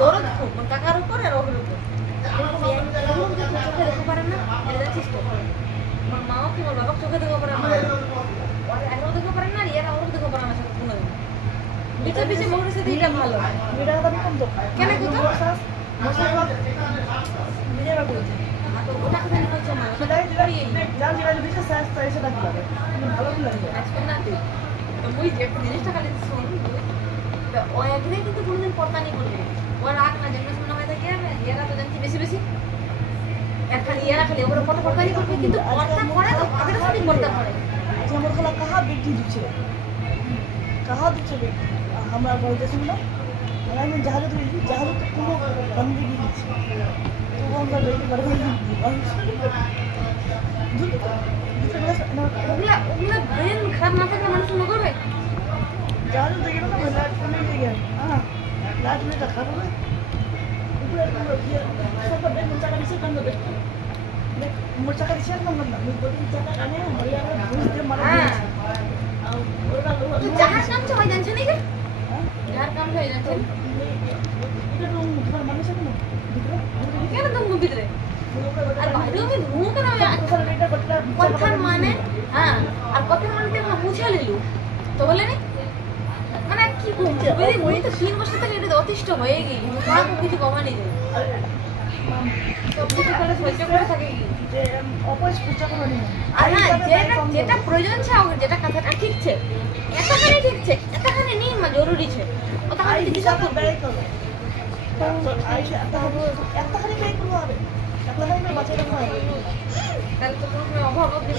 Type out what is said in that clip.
দরদ খুব কাকার উপর আর ওর উপর চোখে দেখতে পারেন না এটা জানিস তো আমার মাও কি বলবো বাবা চোখে দেখতে পারেন না একবার দেখতে পারেন না আর এরা ওর দেখতে পারেন না সাথে কোনো বিচে বিচে মগরের সাথে এটা ভালো ভিডিও দাবি কম তো কেন কোথাও ভিডিও বাকি ওটা কেন করছে না সেটাই যার যেটা বিশেষ সাইজ তাই সেটা লাগে ভালো লাগে আজকে না তুই তো মুই যে জিনিসটা খালি শুন ও একদিনে কিন্তু কোনোদিন পর্দানি করবে ও রাগ না যেমন মনে হয় থাকে এরা তো জানছি বেশি বেশি খালি এরা খালি ওগুলো পর্দানি করবে কিন্তু পর্দা করে তো আগের সাথে পর্দা করে अच्छा मोर खाला कहाँ बेटी दिखे कहाँ दिखे बेटी हमारा घर जैसे ना हमारे में जहाँ तो पूरा गंदगी दिखे तो वो हमारा बेटी बर्बाद ওগুলা ওগুলা ব্রেন খারাপ না থাকলে মানুষ মনে করবে जहाँ तो देखे ना लाइट में नहीं गया हाँ लाइट में रखा तो ऊपर सब बेट मुझे का दिसे कर दो मुझे का दिसे कर दो मुझे बोली जाता करने हमारे यहाँ घुस दे मारा তো যাহার কাম সবাই জানছে নাকি যাহার কাম সবাই জানছে এটা তো তোমার মানুষ আছে না কেন তুমি ভিতরে আর বাইরেও আমি ঘুমো কেন এটা বটলা কথার মানে হ্যাঁ আর কথার মানে তুই আমরা বুঝে নিলু তো বলে নি মানে কি বলছে ওই তো 3 বছর থেকে এটা অতিষ্ঠ হয়ে গেই কাউকে কিছু কমানি যায় সব কিছু করে সহ্য করে থাকে কি যে অপোজ পূজা করো নি আর না যেটা প্রয়োজন છે যেটা কথাটা ঠিক છે এতখানি ঠিক છે এতখানি নেই মা জরুরি છે ও তাহলে আই কিছু হিসাব ব্যয় করো আইসা তাহলে এতখানি ব্যয় করবো হবে এতখানি বাঁচাতে হবে তাহলে তো কোনো অভাব অভাব নেই